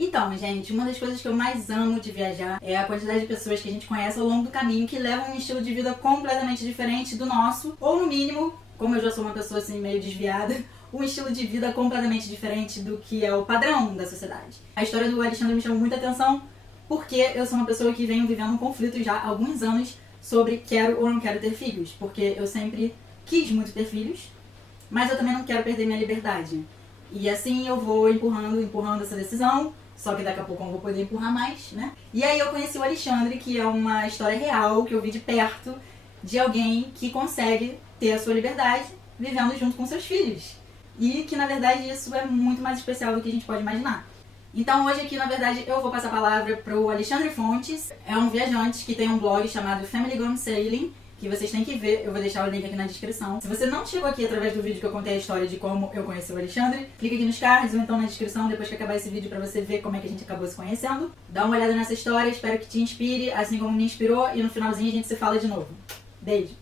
Então, gente, uma das coisas que eu mais amo de viajar é a quantidade de pessoas que a gente conhece ao longo do caminho que levam um estilo de vida completamente diferente do nosso, ou no mínimo, como eu já sou uma pessoa assim meio desviada, um estilo de vida completamente diferente do que é o padrão da sociedade. A história do Alexandre me chamou muita atenção porque eu sou uma pessoa que venho vivendo um conflito já há alguns anos sobre quero ou não quero ter filhos, porque eu sempre quis muito ter filhos, mas eu também não quero perder minha liberdade. E assim eu vou empurrando essa decisão, só que daqui a pouco eu não vou poder empurrar mais, né? E aí eu conheci o Alexandre, que é uma história real, que eu vi de perto, de alguém que consegue ter a sua liberdade vivendo junto com seus filhos. E que, na verdade, isso é muito mais especial do que a gente pode imaginar. Então hoje aqui, na verdade, eu vou passar a palavra pro Alexandre Fontes. É um viajante que tem um blog chamado Family Gone Sailing, que vocês têm que ver, eu vou deixar o link aqui na descrição. Se você não chegou aqui através do vídeo que eu contei a história de como eu conheci o Alexandre, clica aqui nos cards ou então na descrição depois que acabar esse vídeo pra você ver como é que a gente acabou se conhecendo. Dá uma olhada nessa história, espero que te inspire, assim como me inspirou, e no finalzinho a gente se fala de novo. Beijo!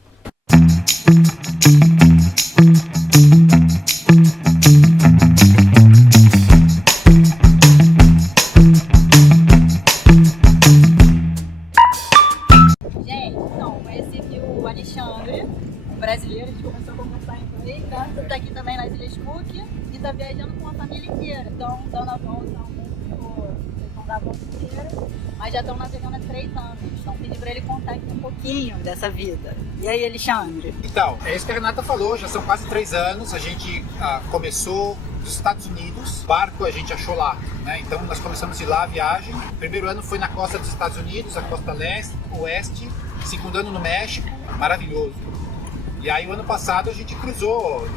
Brasileiro, a gente começou a conversar em inglês, tá? Tá aqui também nas Ilhas Cook e tá viajando com a família inteira. Então, dando a volta ao mundo, vocês vão dar a volta inteira, mas já estão navegando há 3 anos. Então, pedi pra ele contar aqui um pouquinho dessa vida. E aí, Alexandre? Então, é isso que a Renata falou, já são quase 3 anos. A gente começou dos Estados Unidos, barco a gente achou lá, né? Então, nós começamos de lá a viagem. O primeiro ano foi na costa dos Estados Unidos, a costa leste, oeste. Segundo ano no México, maravilhoso. E aí o ano passado a gente cruzou,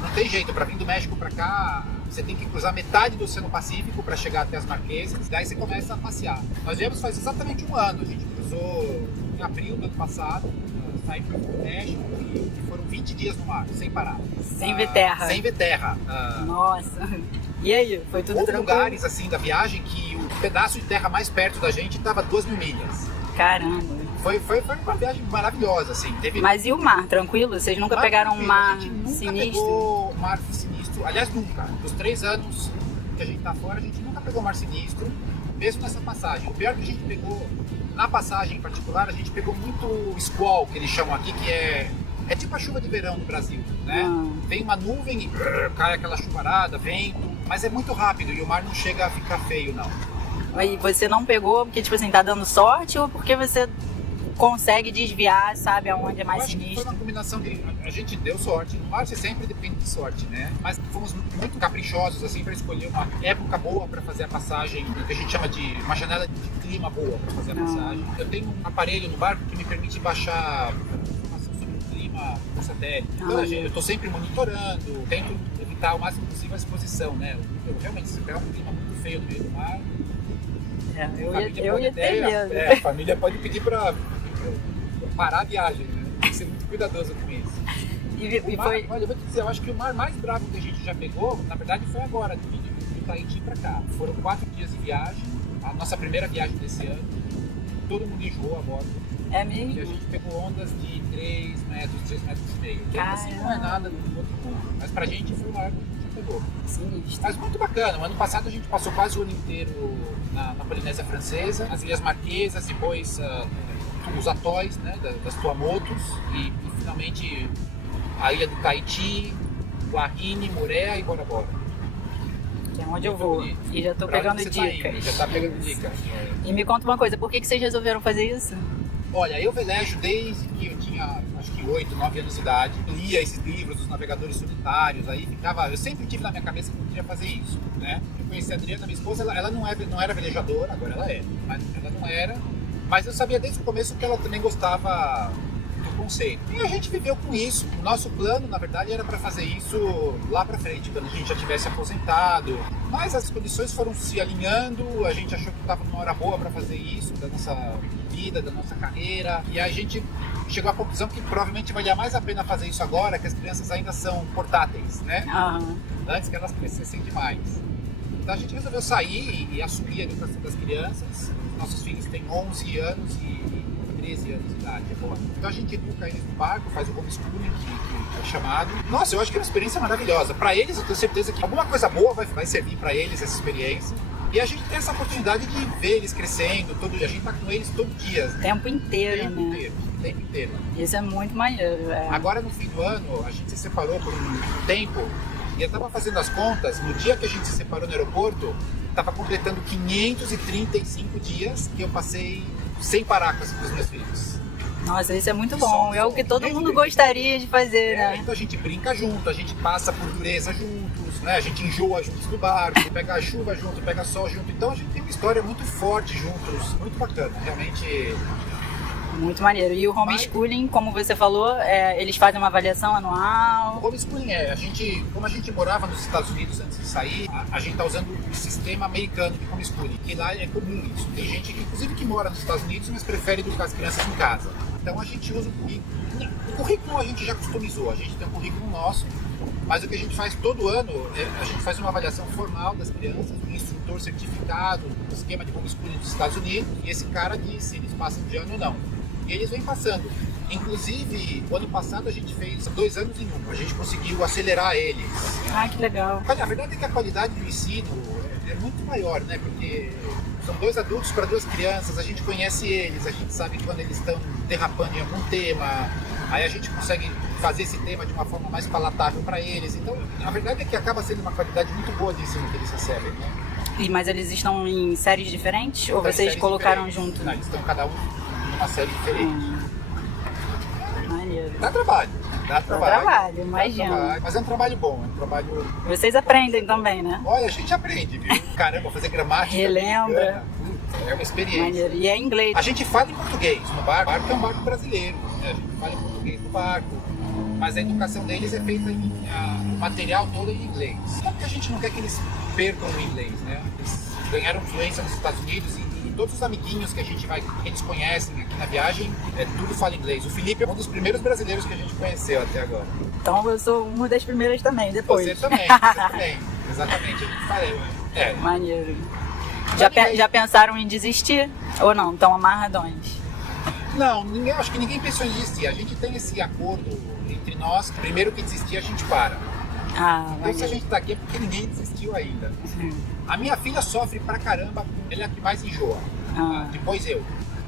não tem jeito, para vir do México para cá, você tem que cruzar metade do Oceano Pacífico para chegar até as Marquesas, daí você começa a passear. Nós viemos faz exatamente 1 ano, a gente cruzou em abril do ano passado, saímos do México e foram 20 dias no mar, sem parar. Sem ver terra. Sem ver terra. Nossa! E aí, foi tudo houve tranquilo? Lugares assim da viagem que o pedaço de terra mais perto da gente estava 2.000 milhas. Caramba! Foi uma viagem maravilhosa, assim. Mas e o mar, tranquilo? Vocês nunca pegaram um mar sinistro? A gente nunca sinistro? pegou mar sinistro. Aliás, nunca. Dos 3 anos que a gente tá fora, a gente nunca pegou mar sinistro, mesmo nessa passagem. O pior que a gente pegou, na passagem em particular, a gente pegou muito squall, que eles chamam aqui, que é tipo a chuva de verão no Brasil, né? Vem uma nuvem e cai aquela chuvarada, vento, mas é muito rápido e o mar não chega a ficar feio, não. Aí você não pegou porque, tipo assim, tá dando sorte ou porque você consegue desviar, sabe, aonde é mais sinistro? Foi uma combinação de... A gente deu sorte. No mar você sempre depende de sorte, né? Mas fomos muito caprichosos, assim, para escolher uma época boa para fazer a passagem, o que a gente chama de uma janela de clima boa para fazer a passagem. Eu tenho um aparelho no barco que me permite baixar informação sobre o clima do satélite. Então, eu tô sempre monitorando, tento evitar o máximo possível a exposição, né? Eu realmente, se pegar um clima muito feio no meio do mar... Eu ia ter medo. A família pode pedir para parar a viagem, né? Tem que ser muito cuidadoso com isso. Olha, eu vou te dizer, eu acho que o mar mais bravo que a gente já pegou, na verdade foi agora, do Tahiti para cá. Foram 4 dias de viagem, a nossa primeira viagem desse ano. Todo mundo enjoou a bordo. É mesmo? E a gente pegou ondas de 3 metros, 3 metros e meio. Que assim não é nada do outro mundo. Mas pra gente foi o maior que a gente já pegou. Sinistro. Mas muito bacana. O ano passado a gente passou quase o ano inteiro na Polinésia Francesa, as Ilhas Marquesas, depois os atóis, né, das Tuamotus e finalmente a ilha do Tahiti, Guarani, Morea e Bora Bora. Que é onde eu vou. E já tô pegando dicas. Já tá pegando dicas. E me conta uma coisa, por que vocês resolveram fazer isso? Olha, eu velejo desde que eu tinha, acho que 8, 9 anos de idade. Eu lia esses livros dos navegadores solitários, aí eu sempre tive na minha cabeça que eu queria fazer isso, né? Eu conheci a Adriana, minha esposa, ela não era velejadora, agora ela é, mas ela não era. Mas eu sabia desde o começo que ela também gostava do conceito. E a gente viveu com isso. O nosso plano, na verdade, era para fazer isso lá para frente, quando a gente já tivesse aposentado. Mas as condições foram se alinhando, a gente achou que estava numa hora boa para fazer isso, da nossa vida, da nossa carreira. E a gente chegou à conclusão que provavelmente valia mais a pena fazer isso agora, que as crianças ainda são portáteis, né? Antes que elas crescessem demais. Então a gente resolveu sair e assumir a educação das crianças. Nossos filhos têm 11 anos e 13 anos de idade agora. Então a gente educa eles no barco, faz o homeschooling, que é chamado. Nossa, eu acho que é uma experiência maravilhosa. Para eles, eu tenho certeza que alguma coisa boa vai servir para eles essa experiência. E a gente tem essa oportunidade de ver eles crescendo, a gente tá com eles todo dia. O tempo inteiro, tempo né? inteiro, o tempo inteiro. Isso é muito maneiro. Agora no fim do ano, a gente se separou por um tempo e eu tava fazendo as contas, no dia que a gente se separou no aeroporto, tava completando 535 dias que eu passei sem parar com os meus filhos. Nossa, isso é muito bom. É o que todo mundo gostaria de fazer, né? Então a gente brinca junto, a gente passa por dureza juntos, né? A gente enjoa juntos no barco, pega a chuva junto, pega sol junto. Então a gente tem uma história muito forte juntos, muito bacana, realmente. Muito maneiro. E o homeschooling, como você falou, eles fazem uma avaliação anual? O homeschooling como a gente morava nos Estados Unidos antes de sair, a gente está usando o sistema americano de homeschooling, que lá é comum isso. Tem gente que, inclusive, que mora nos Estados Unidos, mas prefere educar as crianças em casa. Então a gente usa o currículo. O currículo a gente já customizou, a gente tem um currículo nosso, mas o que a gente faz todo ano, a gente faz uma avaliação formal das crianças, um instrutor certificado, um esquema de homeschooling dos Estados Unidos, e esse cara diz se eles passam de ano ou não. E eles vêm passando. Inclusive, o ano passado a gente fez 2 anos em um. A gente conseguiu acelerar eles. Ah, que legal. A verdade é que a qualidade do ensino é muito maior, né? Porque são 2 adultos para 2 crianças, a gente conhece eles, a gente sabe quando eles estão derrapando em algum tema. Aí a gente consegue fazer esse tema de uma forma mais palatável para eles. Então, a verdade é que acaba sendo uma qualidade muito boa de ensino que eles recebem, né? Mas eles estão em séries diferentes? Ou vocês colocaram junto? Não, eles estão cada um numa série diferente. Maneiro. Dá trabalho, imagina. Mas é um trabalho bom, é um trabalho... Vocês aprendem também, né? Olha, a gente aprende, viu? Caramba, fazer gramática. Relembra. É uma experiência. Maneiro. E é inglês. A gente fala em português no barco. O barco é um barco brasileiro, né? A gente fala em português no barco. Mas a educação deles é feita o material todo em inglês. Só que a gente não quer que eles percam o inglês, né? Eles ganharam influência nos Estados Unidos e todos os amiguinhos que eles conhecem aqui na viagem, tudo fala inglês. O Felipe é um dos primeiros brasileiros que a gente conheceu até agora. Então eu sou uma das primeiras também, depois. Você também. Exatamente, a gente fala. Maneiro. Já pensaram em desistir? Ou não? Estão amarradões? Não, acho que ninguém pensou em desistir. A gente tem esse acordo entre nós, que primeiro que desistir a gente para. Então se a gente tá aqui é porque ninguém desistiu ainda. A minha filha sofre pra caramba, ela é a que mais enjoa, depois eu.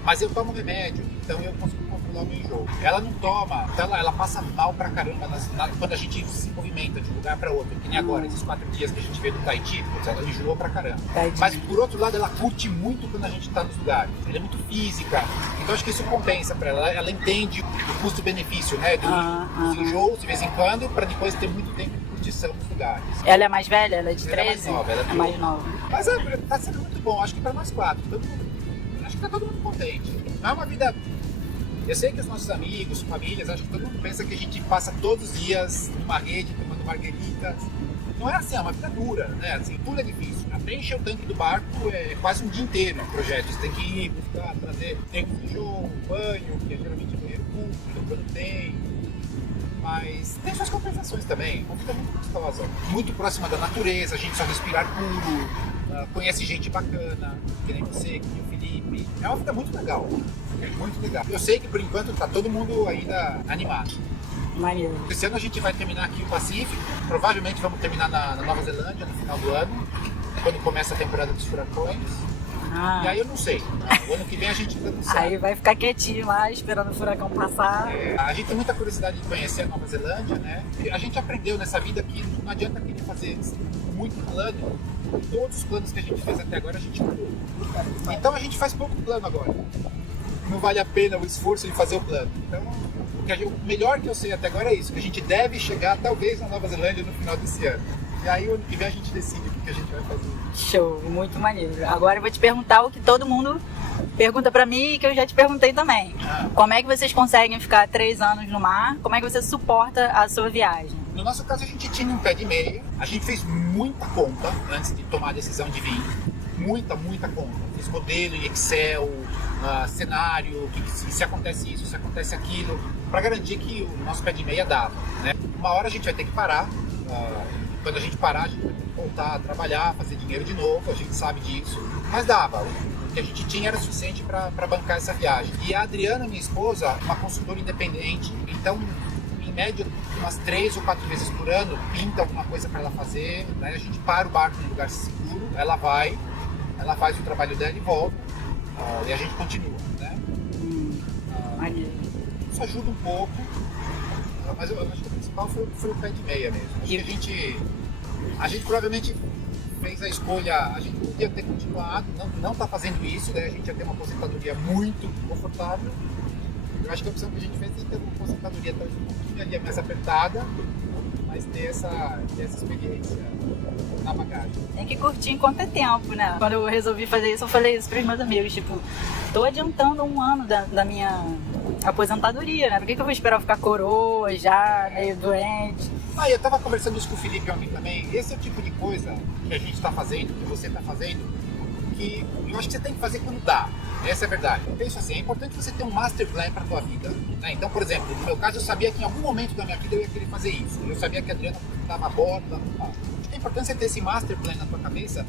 Mas eu tomo remédio, então eu consigo controlar o meu enjoo. Ela não toma, então ela passa mal pra caramba quando a gente se movimenta de um lugar pra outro. Que nem agora, esses 4 dias que a gente veio do Tahiti, ela enjoou pra caramba. Mas por outro lado, ela curte muito quando a gente tá nos lugares. Ela é muito física, então acho que isso compensa pra ela. Ela entende o custo-benefício, né? Dos enjoos de vez em quando, pra depois ter muito tempo de curtição nos lugares. Ela é mais velha? Ela é de 13? Ela é mais nova, é mais nova. Mas tá sendo muito bom, acho que pra nós 4. Acho que tá todo mundo contente. Não é uma vida... Eu sei que os nossos amigos, famílias, acho que todo mundo pensa que a gente passa todos os dias numa rede, tomando margueritas. Não é assim, é uma vida dura, né? Assim, tudo é difícil. Até encher o tanque do barco é quase um dia inteiro no projeto. Você tem que ir buscar, trazer tempo de jogo, banho, que é geralmente banheiro público, quando tem. Mas tem suas compensações também. Uma vida muito gostosa. Muito próxima da natureza, a gente só respira ar puro, conhece gente bacana, que nem você, que nem o Felipe. É uma vida muito legal. É muito legal. Eu sei que por enquanto tá todo mundo ainda animado. Maneiro. Esse ano a gente vai terminar aqui o Pacífico. Provavelmente vamos terminar na Nova Zelândia no final do ano, quando começa a temporada dos furacões. E aí eu não sei. O ano que vem a gente ainda não sabe. Aí vai ficar quietinho lá, esperando o furacão passar. A gente tem muita curiosidade de conhecer a Nova Zelândia, né? E a gente aprendeu nessa vida que não adianta querer fazer muito plano. Todos os planos que a gente fez até agora a gente mudou. Então a gente faz pouco plano agora. Não vale a pena o esforço de fazer o plano. Então, o melhor que eu sei até agora é isso, que a gente deve chegar talvez na Nova Zelândia no final desse ano. E aí o ano que vem a gente decide o que a gente vai fazer. Show, muito maneiro. Agora eu vou te perguntar o que todo mundo pergunta pra mim e que eu já te perguntei também. Como é que vocês conseguem ficar 3 anos no mar? Como é que você suporta a sua viagem? No nosso caso a gente tinha um pé de meia. A gente fez muita conta antes de tomar a decisão de vir. Muita conta. Fiz modelo em Excel, cenário, se acontece isso, se acontece aquilo, para garantir que o nosso pé de meia dava, né? Uma hora a gente vai ter que parar. Quando a gente parar, a gente vai ter que voltar a trabalhar, fazer dinheiro de novo, a gente sabe disso. Mas dava, o que a gente tinha era suficiente para bancar essa viagem. E a Adriana, minha esposa, uma consultora independente, então, em média, umas 3 ou 4 vezes por ano, pinta alguma coisa para ela fazer, né? A gente para o barco num lugar seguro, ela vai, ela faz o trabalho dela e volta, e a gente continua, né? Maneiro. Isso ajuda um pouco, mas eu acho que o principal foi o pé de meia mesmo. Acho que a gente provavelmente fez a escolha, a gente podia ter continuado, não está fazendo isso, né? A gente ia ter uma aposentadoria muito confortável. Eu acho que a opção que a gente fez é ter uma aposentadoria talvez um pouquinho ali mais apertada, mas ter essa experiência na bagagem. Tem que curtir enquanto é tempo, né? Quando eu resolvi fazer isso, eu falei isso para os meus amigos, tipo, tô adiantando 1 ano da minha aposentadoria, né? Por que eu vou esperar eu ficar coroa já, meio doente? Eu tava conversando isso com o Felipe ontem também. Esse é o tipo de coisa que a gente tá fazendo, que você tá fazendo, que eu acho que você tem que fazer quando dá. Essa é a verdade. Eu penso assim, é importante você ter um master plan pra tua vida, né? Então, por exemplo, no meu caso, eu sabia que em algum momento da minha vida eu ia querer fazer isso. Eu sabia que a Adriana estava a bordo. Acho que é importante você ter esse master plan na tua cabeça,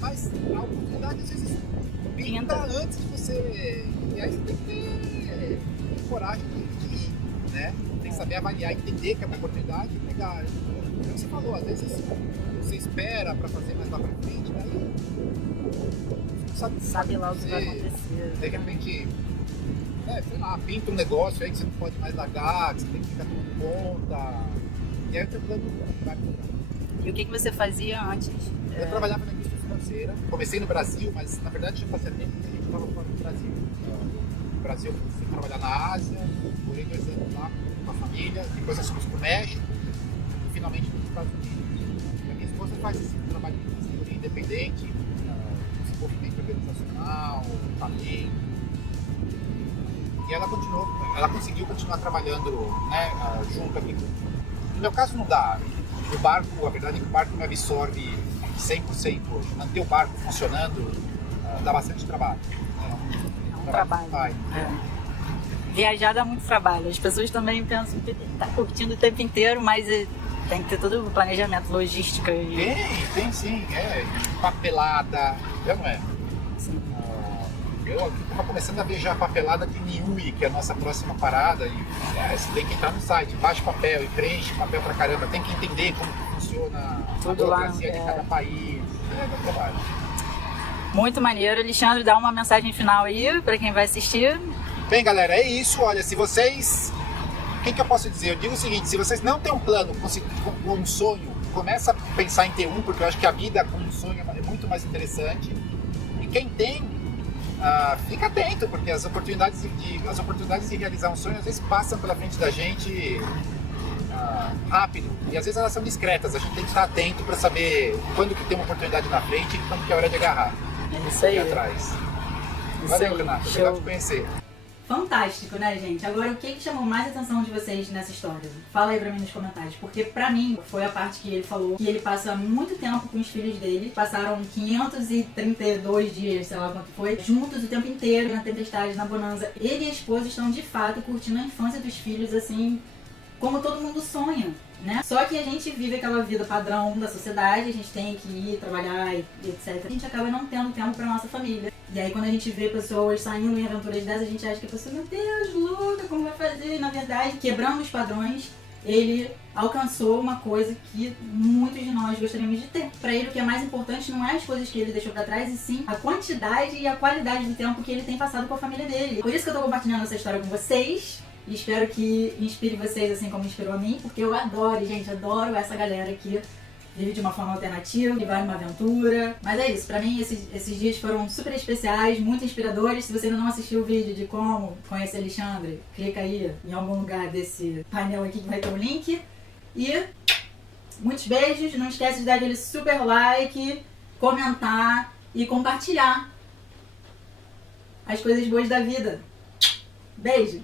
mas a oportunidade às vezes pinta antes de você... E aí você tem que ter coragem de ir, né? Tem que saber avaliar, entender que é uma oportunidade e pegar. Como você falou, às vezes você espera pra fazer mais lá pra frente, daí você não sabe lá o que vai acontecer. De repente, sei lá, pinta um negócio aí que você não pode mais largar, que você tem que ficar tomando conta. E aí o teu plano vai mudar. E o que você fazia antes? Eu trabalhava na indústria financeira. Comecei no Brasil, mas na verdade já fazia tempo que a gente estava fora do Brasil. No Brasil eu fui trabalhar na Ásia, morei 2 anos lá com a família, depois nós fomos para o México e finalmente nos Estados Unidos. A minha esposa faz esse trabalho de consultoria independente, desenvolvimento organizacional, talento. E ela conseguiu continuar trabalhando, né, junto aqui. No meu caso não dá. O barco, a verdade é que o barco me absorve 100% hoje. Manter o barco funcionando dá bastante trabalho. É um trabalho. Viajar dá muito trabalho. As pessoas também pensam que tá curtindo o tempo inteiro, mas tem que ter todo o planejamento, logística. Tem sim. Papelada, já não é? Sim. Eu estava começando a viajar papelada de Niue, que é a nossa próxima parada. E você tem que entrar no site, baixa papel e preenche papel pra caramba. Tem que entender como funciona a burocracia de cada país. É trabalho. Muito maneiro. Alexandre, dá uma mensagem final aí para quem vai assistir. Bem, galera, é isso. Olha, se vocês... O que eu posso dizer? Eu digo o seguinte, se vocês não têm um plano com um sonho, começa a pensar em ter um, porque eu acho que a vida com um sonho é muito mais interessante. E quem tem, fica atento, porque as oportunidades de realizar um sonho às vezes passam pela frente da gente rápido. E às vezes elas são discretas. A gente tem que estar atento para saber quando que tem uma oportunidade na frente e quando que é hora de agarrar. É isso aí. Atrás. Valeu, Renata. Legal te conhecer. Fantástico, né, gente? Agora, o que chamou mais atenção de vocês nessa história? Fala aí pra mim nos comentários, porque pra mim foi a parte que ele falou que ele passa muito tempo com os filhos dele. Passaram 532 dias, sei lá quanto foi, juntos o tempo inteiro, na tempestade, na bonança. Ele e a esposa estão, de fato, curtindo a infância dos filhos, assim, como todo mundo sonha, né? Só que a gente vive aquela vida padrão da sociedade, a gente tem que ir trabalhar e etc. A gente acaba não tendo tempo pra nossa família. E aí quando a gente vê pessoas saindo em aventuras dessas, a gente acha que a pessoa, meu Deus, louca, como vai fazer? E, na verdade, quebrando os padrões, ele alcançou uma coisa que muitos de nós gostaríamos de ter. Pra ele, o que é mais importante não é as coisas que ele deixou pra trás, e sim a quantidade e a qualidade do tempo que ele tem passado com a família dele. Por isso que eu tô compartilhando essa história com vocês. E espero que inspire vocês assim como inspirou a mim, porque eu adoro, gente, adoro essa galera que vive de uma forma alternativa, que vai numa aventura. Mas é isso, pra mim esses dias foram super especiais, muito inspiradores. Se você ainda não assistiu o vídeo de como conhecer Alexandre, clica aí em algum lugar desse painel aqui que vai ter o link. E muitos beijos, não esquece de dar aquele super like, comentar e compartilhar as coisas boas da vida. Beijo!